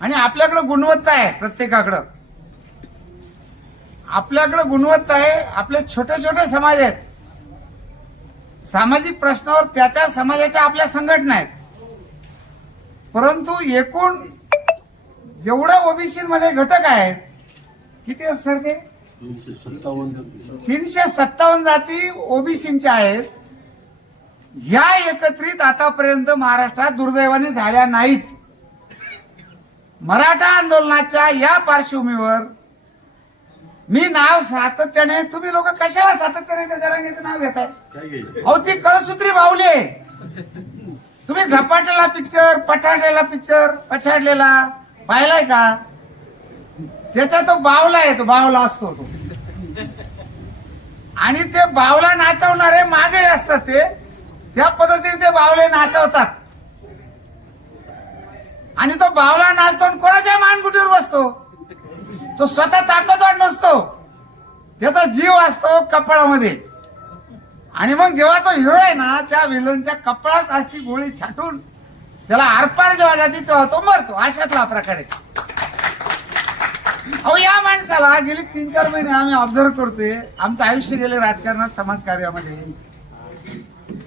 आणि आपल्याकडे गुणवत्ता आहे प्रत्येकाकडं. आपल्याकडे गुणवत्ता आहे आपले छोटे छोटे समाज आहेत. सामाजिक प्रश्नावर त्या त्या समाजाच्या आपल्या संघटना आहेत. परंतु एकूण जेवढ्या ओबीसी मध्ये घटक आहेत किती आहेत सर ते? तीनशे सत्तावन्न तीनशे सत्तावन्न जाती ओबीसीच्या आहेत. या एकत्रित आतापर्यंत महाराष्ट्रात दुर्दैवाने झाल्या नाहीत. मराठा आंदोलनाच्या या पार्श्वभूमीवर मी नाव सातत्याने तुम्ही लोक कशाला सातत्याने त्या जरांगीचं नाव घेताय? अहो ती कळसूत्री बावले तुम्ही झपाटलेला पिक्चर पठाडलेला पिक्चर पछाडलेला पाहिलाय का? त्याचा तो बावला आहे तो बावला असतो तो. आणि ते बावला नाचवणारे मागे असतात ते. त्या पद्धतीने ते बावले नाचवतात. आणि तो बावला नाचतो आणि कोणाच्या मानगुटीवर बसतो? तो स्वतः ताकदवान नसतो. त्याचा जीव असतो कपाळामध्ये. आणि मग जेव्हा तो हिरो आहे ना त्या विलनच्या कपाळात अशी गोळी छाटून त्याला आरपार जेव्हा जाते तेव्हा तो मरतो. अशातला प्रकारे अहो या माणसाला गेली तीन चार महिने आम्ही ऑब्झर्व करतोय. आमचं आयुष्य गेले राजकारणात समाजकार्यामध्ये.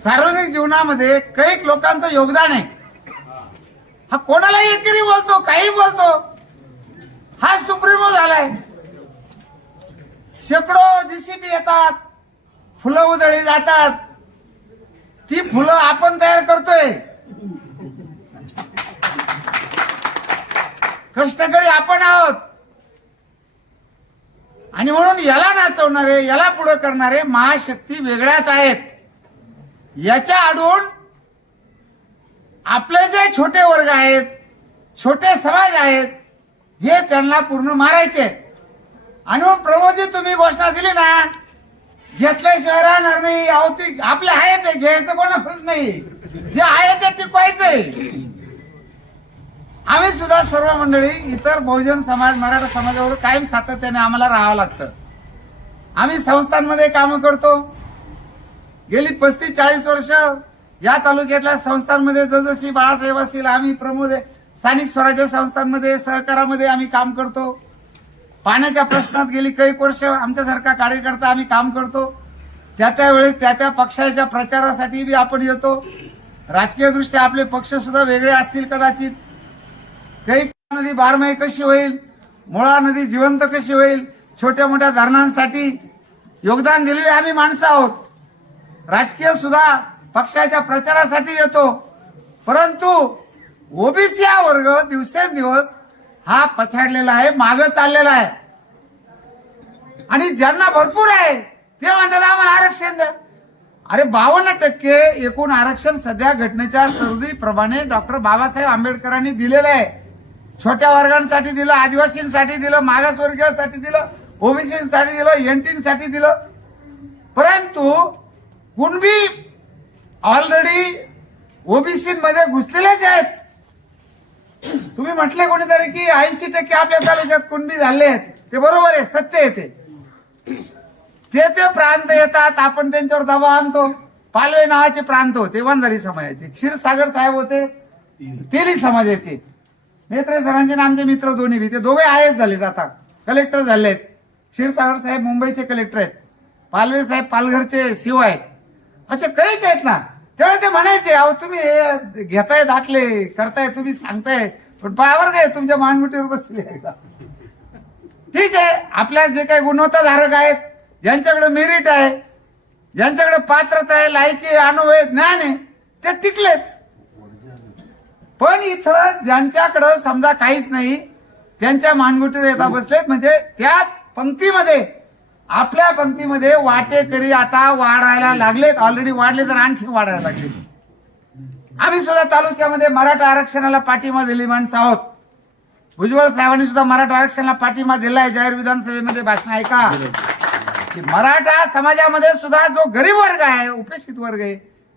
सार्वजनिक जीवनामध्ये कैक लोकांचं योगदान आहे. हा कोणालाही एकरी बोलतो काही बोलतो. हा सुप्रीमो झालाय. शेकडो जीसीबी येतात. फुलं उधळी जातात. ती फुलं आपण तयार करतोय. कष्टकरी आपण आहोत. आणि म्हणून याला नाचवणारे याला पुढे करणारे महाशक्ती वेगळ्याच आहेत. याच्या आडून आपले जे छोटे वर्ग आहेत छोटे समाज आहेत हे त्यांना पूर्ण मारायचे. आणि मग प्रमोदजी तुम्ही घोषणा दिली ना घेतल्याशिवाय राहणार नाही. अवती आपले आहे ते घ्यायचं कोणाकडच नाही. जे आहे ते टिकवायचंय आम्ही सुद्धा सर्व मंडळी इतर बहुजन समाज मराठा समाजावर कायम सातत्याने आम्हाला राहावं लागतं. आम्ही संस्थांमध्ये कामं करतो. गेली पस्तीस चाळीस वर्ष या तालुक्यातल्या संस्थांमध्ये जसजशी बाळासाहेब असतील आम्ही प्रमोद स्थानिक स्वराज्य संस्थांमध्ये सहकारामध्ये आम्ही काम करतो. पाण्याच्या प्रश्नात गेली काही वर्ष आमच्यासारखा कार्यकर्ता आम्ही काम करतो. त्या त्या वेळेस त्या त्या पक्षाच्या प्रचारासाठी बी आपण येतो. राजकीयदृष्ट्या आपले पक्ष सुद्धा वेगळे असतील कदाचित. काही नदी बारमाही कशी होईल? मुळा नदी जिवंत कशी होईल? छोट्या मोठ्या धरणांसाठी योगदान दिलेले आम्ही माणसं आहोत. राजकीय सुद्धा पक्षाच्या प्रचारासाठी येतो. परंतु ओबीसी हा वर्ग दिवसेंदिवस हा पछाडलेला आहे माग चाललेला आहे. आणि ज्यांना भरपूर आहे ते म्हणतात आम्हाला आरक्षण द्या. अरे बावन्न टक्के एकूण आरक्षण सध्या घटनेच्या तरतुदीप्रमाणे डॉक्टर बाबासाहेब आंबेडकरांनी दिलेलं आहे. छोट्या वर्गांसाठी दिलं आदिवासींसाठी दिलं मागासवर्गीयांसाठी दिलं ओबीसीसाठी दिलं एनटीसाठी दिलं. परंतु कुणबी ऑलरेडी ओबीसी मध्ये घुसलेलेच आहेत. तुम्ही म्हटले कोणीतरी की ऐंशी टक्के आपल्या तालुक्यात कुणबी झाले आहेत. ते बरोबर आहे सत्य येते ते. ते प्रांत येतात आपण त्यांच्यावर दबाव आणतो. पालवे नावाचे प्रांत होते वंधारी समाजाचे. क्षीरसागर साहेब होते तेली समाजाचे. नेत्रे सरांचे आमचे मित्र दोन्ही बी. ते दोघे आहेच झालेत आता. कलेक्टर झाले आहेत क्षीरसागर साहेब मुंबईचे कलेक्टर आहेत. पालवे साहेब पालघरचे शिव आहेत. असे काही आहेत ना. त्यावेळेस ते म्हणायचे अहो तुम्ही हे घेताय दाखले करताय तुम्ही सांगताय. पण पायावर काय तुमच्या मानगुटीवर बसले ठीक आहे. आपल्या जे काही गुणवत्ता धारक आहेत ज्यांच्याकडे मेरिट आहे ज्यांच्याकडे पात्रता आहे लायकी अनुभव आहे, ज्ञान आहे ते टिकलेत. पण इथं ज्यांच्याकडं समजा काहीच नाही त्यांच्या मानगुटीवर येता बसलेत. म्हणजे त्या पंक्तीमध्ये आपल्या पंक्तीमध्ये वाटेकरी आता वाढायला लागलेत. ऑलरेडी वाढले तर आणखी वाढायला लागले. आम्ही सुद्धा तालुक्यामध्ये मराठा आरक्षणाला पाठिंबा दिली माणसं आहोत. भुजबळ साहेबांनी सुद्धा मराठा आरक्षणाला पाठिंबा दिलाय. जाहीर विधानसभेमध्ये भाषण ऐका की? मराठा समाजामध्ये सुद्धा जो गरीब वर्ग आहे उपेक्षित वर्ग आहे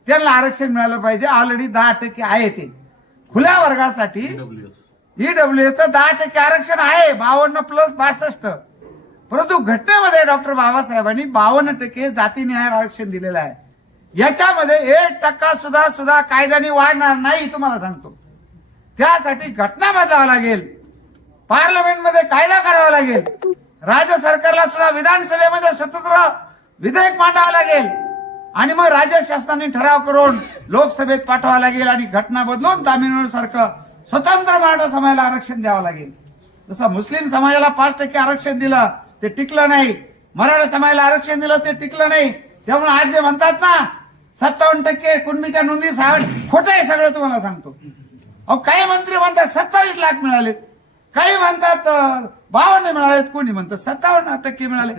त्यांना आरक्षण मिळालं पाहिजे. ऑलरेडी दहा टक्के आहे ते. खुल्या वर्गासाठी डब्ल्यू ईडब्ल्यूएचं दहा टक्के आरक्षण आहे. बावन्न प्लस बासष्ट. परंतु घटनेमध्ये डॉक्टर बाबासाहेबांनी बावन्न टक्के जातीनिहाय आरक्षण दिलेलं आहे. याच्यामध्ये एक टक्का सुद्धा सुद्धा कायद्याने वाढणार नाही तुम्हाला सांगतो. त्यासाठी घटना बजावा लागेल. पार्लमेंटमध्ये कायदा करावा लागेल. राज्य सरकारला सुद्धा विधानसभेमध्ये स्वतंत्र विधेयक मांडावं लागेल. आणि मग राज्य शासनाने ठराव करून लोकसभेत पाठवावं लागेल आणि घटना बदलून तामिळनाडू सारखं स्वतंत्र मराठा समाजाला आरक्षण द्यावं लागेल. जसं मुस्लिम समाजाला पाच टक्के आरक्षण दिलं ते टिकलं नाही. मराठा समाजाला आरक्षण दिलं ते टिकलं नाही. त्यामुळे आज जे म्हणतात ना सत्तावन्न टक्के कुणबीच्या नोंदी खोटं आहे सगळं तुम्हाला सांगतो. अहो काही मंत्री म्हणतात सत्तावीस लाख मिळालेत काही म्हणतात बावन्न मिळालेत. कोणी म्हणतात सत्तावन्न टक्के मिळाले.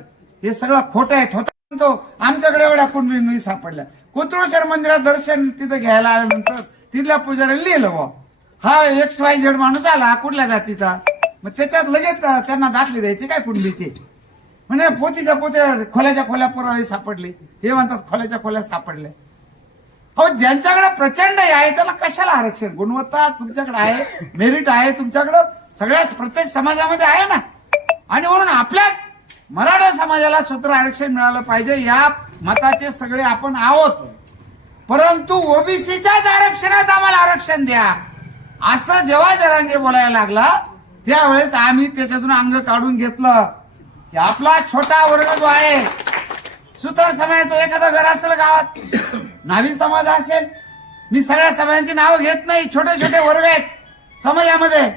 हे सगळं खोटं आहे. होता म्हणतो आमच्याकडे एवढ्या कुणबी नोंदी सापडल्या. कोथरूडशेर मंदिरात दर्शन तिथं घ्यायला आल्यानंतर तिथल्या पुजाऱ्याला लिहिलं बा हा एक्स वाय झेड माणूस आला कुठल्या जातीचा? मग त्याच्यात लगेच त्यांना दाखले द्यायचे काय कुणबीचे? म्हणे पोतीच्या पोत्या खोल्याच्या खोल्या पुरावे सापडले. हे म्हणतात खोल्याच्या खोल्या सापडले अहो ज्यांच्याकडे प्रचंड आहे त्याला कशाला आरक्षण? गुणवत्ता तुमच्याकडे आहे मेरिट आहे तुमच्याकडं सगळ्याच प्रत्येक समाजामध्ये आहे ना? आणि म्हणून आपल्या मराठा समाजाला स्वतंत्र आरक्षण मिळालं पाहिजे या मताचे सगळे आपण आहोत. परंतु ओबीसीच्याच आरक्षणात आम्हाला आरक्षण द्या. असं जेव्हा जरांगे बोलायला लागला त्यावेळेस आम्ही त्याच्यातून अंग काढून घेतलं. की आपला छोटा वर्ग जो आहे सुतार समाजाचं एखादं घर असेल गावात नावी समाज असेल मी सगळ्या समाजांची नावं घेत नाही छोटे छोटे वर्ग आहेत समाजामध्ये.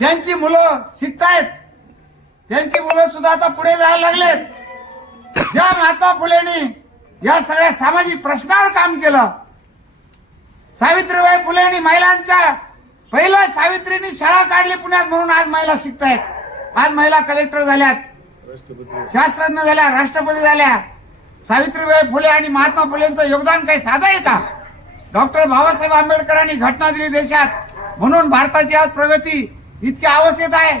त्यांची मुलं शिकतायत. त्यांची मुलं सुद्धा आता पुढे जायला लागलेत. ज्या महात्मा फुलेनी या सगळ्या सामाजिक प्रश्नावर काम केलं सावित्रीबाई फुलेनी महिलांच्या पहिलं सावित्रीनी शाळा काढली पुण्यात म्हणून आज महिला शिकतायत. आज महिला कलेक्टर झाल्यात. शास्त्रज्ञ झाल्या राष्ट्रपती झाल्या. सावित्रीबाई फुले आणि महात्मा फुलेंचं योगदान काही साधं आहे का? डॉक्टर बाबासाहेब आंबेडकरांनी घटना दिली देशात. म्हणून भारताची आज प्रगती इतकी आवश्यक आहे.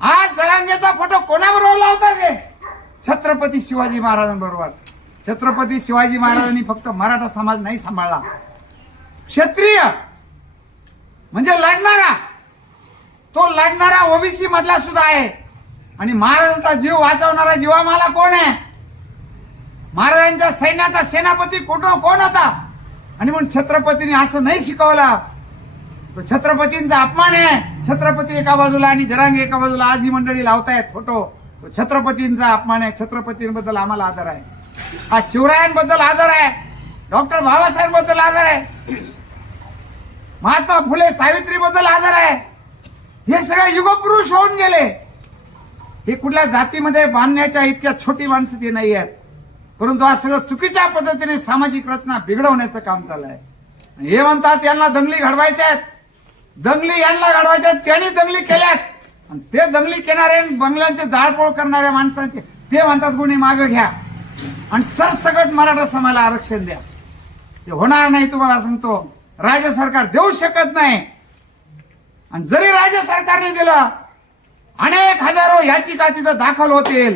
आज जरांगेचा फोटो कोणाबरोबर लावता ते? छत्रपती शिवाजी महाराजांबरोबर. छत्रपती शिवाजी महाराजांनी फक्त मराठा समाज नाही सांभाळला. क्षत्रिय म्हणजे लढणारा. तो लढणारा ओबीसी मधला सुद्धा आहे. आणि महाराजांचा जीव वाचवणारा जीवामाला कोण आहे? महाराजांच्या सैन्याचा सेनापती कुठं कोण होता? आणि म्हणून छत्रपतीने असं नाही शिकवलं. तो छत्रपतींचा अपमान आहे. छत्रपती एका बाजूला आणि जरांग एका बाजूला आज ही मंडळी लावतायत फोटो. तो छत्रपतींचा अपमान आहे. छत्रपतींबद्दल आम्हाला आदर आहे. हा शिवरायांबद्दल आदर आहे. डॉक्टर बाबासाहेबांबद्दल आदर आहे. महात्मा फुले सावित्रीबद्दल आदर आहे. हे सगळे युगपुरुष होऊन गेले. हे कुठल्या जातीमध्ये बांधण्याच्या इतक्या छोटी माणसं ती नाही आहेत. परंतु आज सगळं चुकीच्या पद्धतीने सामाजिक रचना बिघडवण्याचं काम चाललं आहे हे म्हणतात यांना दंगली घडवायच्या आहेत. दंगली यांना घडवायच्या आहेत त्यांनी दंगली केल्यात आणि ते दंगली केणारे बंगल्यांचे जाळपोळ करणाऱ्या माणसांचे ते म्हणतात गुन्हे मागं घ्या. आणि सरसकट मराठा समाजाला आरक्षण द्या. ते होणार नाही तुम्हाला सांगतो. राज्य सरकार देऊ शकत नाही. आणि जरी राज्य सरकारने दिलं अनेक हजारो याचिका तिथं दाखल होतील.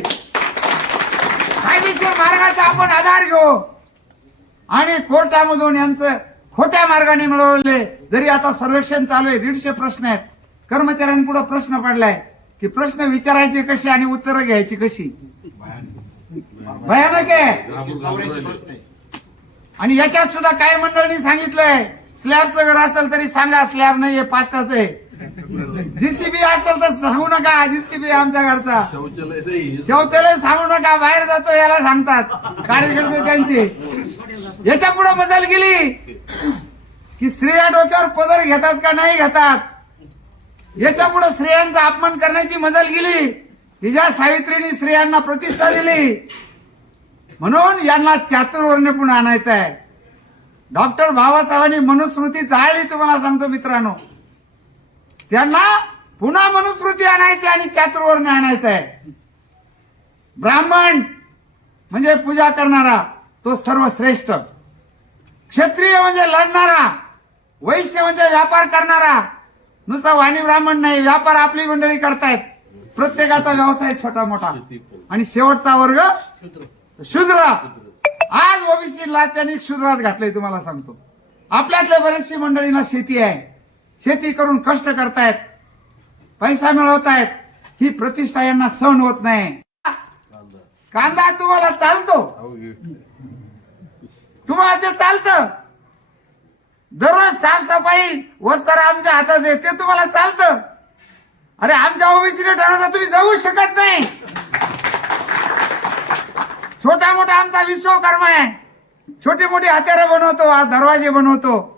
कायदेशीर मार्गाचा आपण आधार घेऊ. आणि कोर्टामधून यांचं खोट्या मार्गाने मिळवले. जरी आता सर्वेक्षण चालू आहे दीडशे प्रश्न आहेत. कर्मचाऱ्यांपुढे प्रश्न पडलाय की प्रश्न विचारायचे कसे आणि उत्तरं घ्यायची कशी? भयानक आहे. आणि याच्यात सुद्धा काही मंडळींनी सांगितलंय स्लॅबचं घर असेल तरी सांगा स्लॅब नाहीये पाचटाच आहे. जीसीबी असेल तर सांगू नका जीसीबी आमच्या घरचा. शौचालय सांगू नका बाहेर जातो याला सांगतात. कार्यकर्ते त्यांचे. याच्यापुढे मजल गेली. की स्त्रिया डोक्यावर पदर घेतात का नाही घेतात? याच्यापुढे स्त्रियांचा अपमान करण्याची मजल गेली. की ज्या सावित्रीने स्त्रियांना प्रतिष्ठा दिली. म्हणून यांना चातुर्वर्ण्य पुन्हा आणायचं आहे डॉक्टर बाबासाहेबांनी मनुस्मृती जाळली तुम्हाला सांगतो मित्रांनो. त्यांना पुन्हा मनुस्मृती आणायची आणि चातुर्वर्ण आणायचं आहे. ब्राह्मण म्हणजे पूजा करणारा तो सर्वश्रेष्ठ. क्षत्रिय म्हणजे लढणारा. वैश्य म्हणजे व्यापार करणारा. नुसता वाणी ब्राह्मण नाही व्यापार आपली मंडळी करतायत. प्रत्येकाचा व्यवसाय छोटा मोठा आणि शेवटचा वर्ग शूद्र. आज ओबीसीला त्यांनी शूद्रात घातलंय तुम्हाला सांगतो. आपल्यातल्या बरेचशी मंडळींना शेती आहे. शेती करून कष्ट करतायत पैसा मिळवतायत ही प्रतिष्ठा यांना सहन होत नाही. कांदा. तुम्हाला चालतो. तुम्हाला ते चालतं. दररोज साफसफाई वस्त्र आमच्या हातात आहे ते तुम्हाला चालतं. अरे आमच्या ओबीसीला ठरवता तुम्ही जाऊ शकत नाही. छोटा मोठा आमचा विश्वकर्मा आहे. छोटी मोठी हत्यारं बनवतो दरवाजे बनवतो.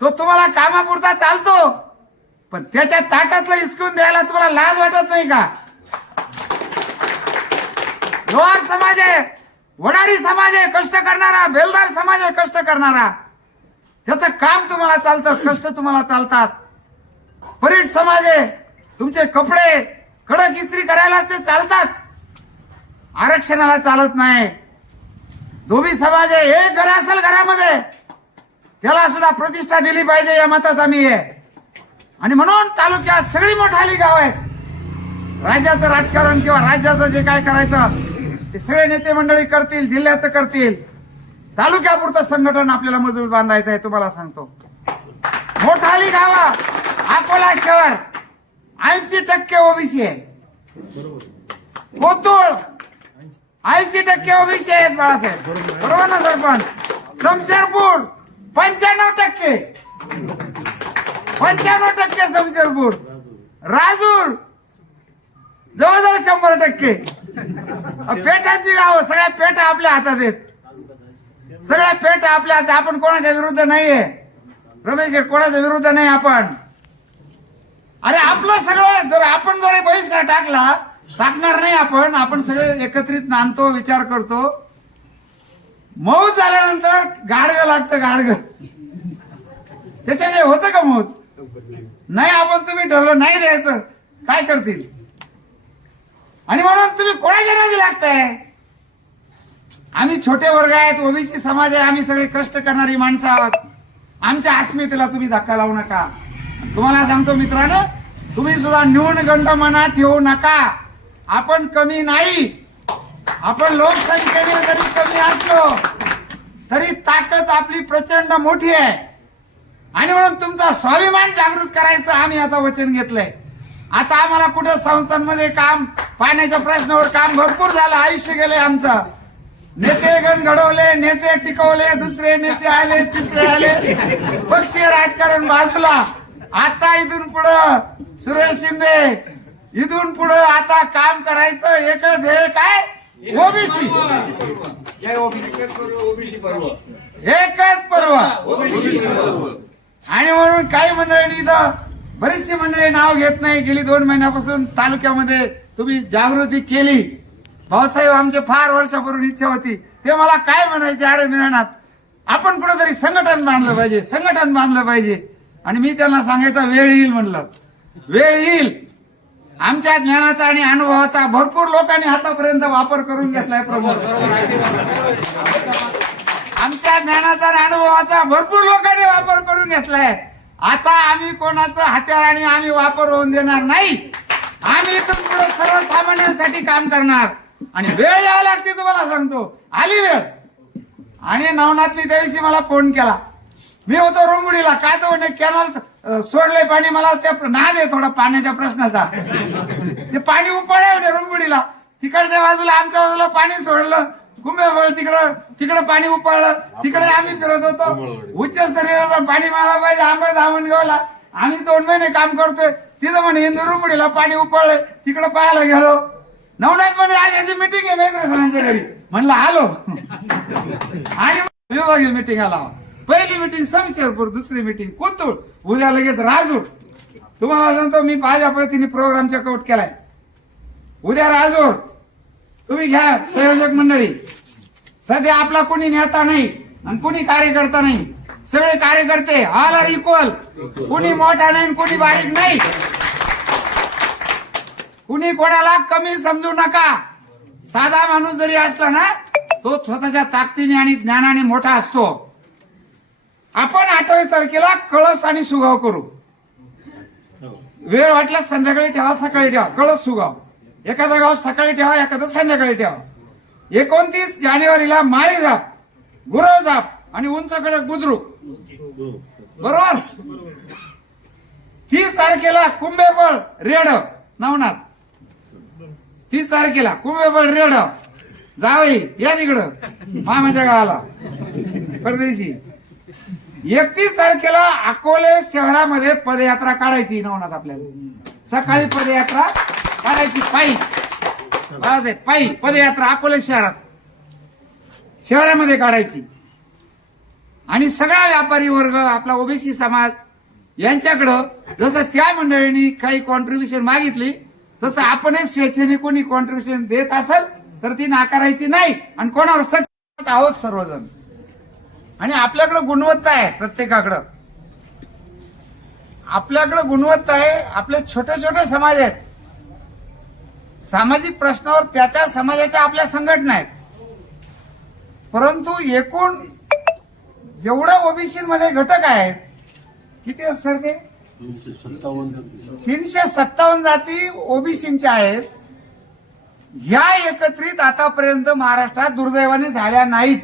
तो तुम्हाला कामापुरता चालतो. पण त्याच्या ताटातलं हिसकून द्यायला तुम्हाला लाज वाटत नाही का? लोहार समाज आहे वडारी समाज आहे कष्ट करणारा बेलदार समाज आहे कष्ट करणारा. त्याचं काम तुम्हाला चालतं कष्ट तुम्हाला चालतात. परीट समाज आहे तुमचे कपडे कडक इस्त्री करायला ते चालतात. आरक्षणाला चालत नाही. धोबी समाज आहे एक घर असेल घरामध्ये. त्याला सुद्धा प्रतिष्ठा दिली पाहिजे या मताचा मी आहे आणि म्हणून तालुक्यात सगळी मोठाली गाव आहेत. राज्याचं राजकारण किंवा राज्याचं जे काय करायचं ते सगळे नेते मंडळी करतील जिल्ह्याचं करतील. तालुक्यापुरतं संघटन आपल्याला मजबूत बांधायचं आहे तुम्हाला सांगतो. मोठाली गावा अकोला शहर ऐंशी टक्के ओबीसी आहे. कोतुळ ऐंशी टक्के ओबीसी आहेत बाळासाहेब. बरोबर ना सरपंच? शमशेरपूर पंच्याण्णव टक्के. पंच्याण्णव टक्के समशेरपूर राजूर. जवळजवळ शंभर टक्के. पेठाची गाव सगळ्या पेठा आपल्या हातात आहेत. सगळ्या पेठा आपल्या हातात. आपण कोणाच्या विरुद्ध नाहीये. रमेश कोणाच्या विरुद्ध नाही आपण. अरे आपलं सगळं जर आपण जर बहिष्कार टाकला टाकणार नाही आपण. आपण सगळे एकत्रित नांदतो विचार करतो. मौत झाल्यानंतर गाडगं लागतं गाडगं त्याच्याचे होतं का मौत नाही आपण तुम्ही ठरलं नाही द्यायचं. काय करतील? आणि म्हणून तुम्ही कोणाच्या नादी लागताय? आम्ही छोटे वर्ग आहेत ओबीसी समाज आहे आम्ही सगळे कष्ट करणारी माणसं आहोत. आमच्या अस्मितेला तुम्ही धक्का लावू नका. तुम्हाला सांगतो मित्रांनो तुम्ही सुद्धा न्यूनगंड मनात ठेवू नका. आपण कमी नाही. आपण लोकसंख्येने जरी कमी असलो तरी ताकद आपली प्रचंड मोठी आहे. आणि म्हणून तुमचा स्वाभिमान जागृत करायचं आम्ही आता वचन घेतलंय. आता आम्हाला कुठं संस्थांमध्ये काम पाण्याच्या प्रश्नावर काम भरपूर झालं आयुष्य गेले आमचं. नेते गण घडवले नेते टिकवले दुसरे नेते आले तिसरे आले. पक्षीय राजकारण बाजूला. आता इथून पुढं सुरेश शिंदे इथून पुढं आता काम करायचं एक ध्येय काय? ओबीसी। एकच पर्व. आणि म्हणून काही मंडळींनी इथं बरीचशी मंडळी नाव घेत नाही. गेली दोन महिन्यापासून तालुक्यामध्ये तुम्ही जागृती केली. भाऊसाहेब आमचे फार वर्षापूर्वी इच्छा होती. ते मला काय म्हणायचे अरे मिळणार आपण कुठेतरी संघटन बांधलं पाहिजे संघटन बांधलं पाहिजे. आणि मी त्यांना सांगायचा वेळ येईल म्हणलं. वेळ येईल. आमच्या ज्ञानाचा आणि अनुभवाचा भरपूर लोकांनी आतापर्यंत वापर करून घेतलाय प्रभू. आमच्या ज्ञानाचा आणि अनुभवाचा भरपूर लोकांनी वापर करून घेतलाय. आता आम्ही कोणाचं हत्यार आणि आम्ही वापर होऊन देणार नाही. आम्ही इथून सर्वसामान्यांसाठी काम करणार. आणि वेळ यावं लागते तुम्हाला सांगतो. आली वेळ. आणि नवनाथनी त्या दिवशी मला फोन केला. मी होतो रोंबुडीला. काय तो म्हणजे कॅनल सोडलंय पाणी मला त्या नाद आहे थोडा पाण्याच्या प्रश्नाचा. ते पाणी उपळले होते रोंबुडीला. तिकडच्या बाजूला आमच्या बाजूला पाणी सोडलं. कुंभेबळ तिकडं तिकडं पाणी उपळलं तिकडे आम्ही फिरत होतो. उच्च स्तरीय पाणी मला पाहिजे आंबळ धामणगावला आम्ही दोन महिने काम करतोय. तिथं म्हणे इंदू रुंबडीला पाणी उपळलंय तिकडं पाहायला गेलो. नवनाथ म्हणे आज अशी मिटिंग आहे मित्र सरांच्या घरी. म्हणलं आलो. आणि विभागीय मिटिंग आला. पहिली मिटिंग शमशेरपूर दुसरी मिटिंग कोतुळ उद्या लगेच राजूर तुम्हाला सांगतो मी माझ्या पद्धतीने प्रोग्राम चेकआउट केलाय उद्या राजूर तुम्ही घ्या संयोजक मंडळी सध्या आपला कोणी नेता नाही आणि कोणी कार्यकर्ता नाही सगळे कार्यकर्ते ऑल आर इक्वल कुणी मोठा नाही आणि कुणी बारीक नाही कुणी कोणाला कमी समजू नका साधा माणूस जरी असला ना तो स्वतःच्या ताकदीने आणि ज्ञानाने मोठा असतो आपण अठ्ठावीस तारखेला कळस आणि सुगाव करू. वेळ वाटला संध्याकाळी ठेवा सकाळी ठेवा. कळस सुगाव. एखादं गाव सकाळी ठेवा एखादं संध्याकाळी ठेवा. एकोणतीस जानेवारीला माळी जाप गुरव जाप आणि उंचकडे बुद्रुक. बरोबर? तीस तारखेला कुंभेबळ रेड. नवनाथ तीस तारखेला कुंभेबळ रेड. जावई या तिकडं. मामाच्या गावाला. परदेशी. एकतीस तारखेला अकोले शहरामध्ये पदयात्रा काढायची नवनाथ आपल्याला. सकाळी पदयात्रा काढायची पायी. आहे पायी. पदयात्रा अकोले शहरात. शहरामध्ये काढायची. आणि सगळा व्यापारी वर्ग आपला ओबीसी समाज यांच्याकडं जसं त्या मंडळींनी काही कॉन्ट्रीब्युशन मागितली तसं आपणही स्वेच्छेने कोणी कॉन्ट्रीब्युशन देत असेल तर ती नाकारायची नाही. आणि कोणावर सट आहोत सर्वजण. आणि आपल्याकडं गुणवत्ता आहे प्रत्येकाकडं. आपल्याकडं गुणवत्ता आहे आपले छोटे छोटे समाज आहेत. सामाजिक प्रश्नावर त्या त्या समाजाच्या आपल्या संघटना आहेत. परंतु एकूण जेवढं ओबीसी मध्ये घटक आहेत किती आहेत सर ते? तीनशे सत्तावन्न जाती ओबीसीच्या आहेत. या एकत्रित आतापर्यंत महाराष्ट्रात दुर्दैवाने झाल्या नाहीत.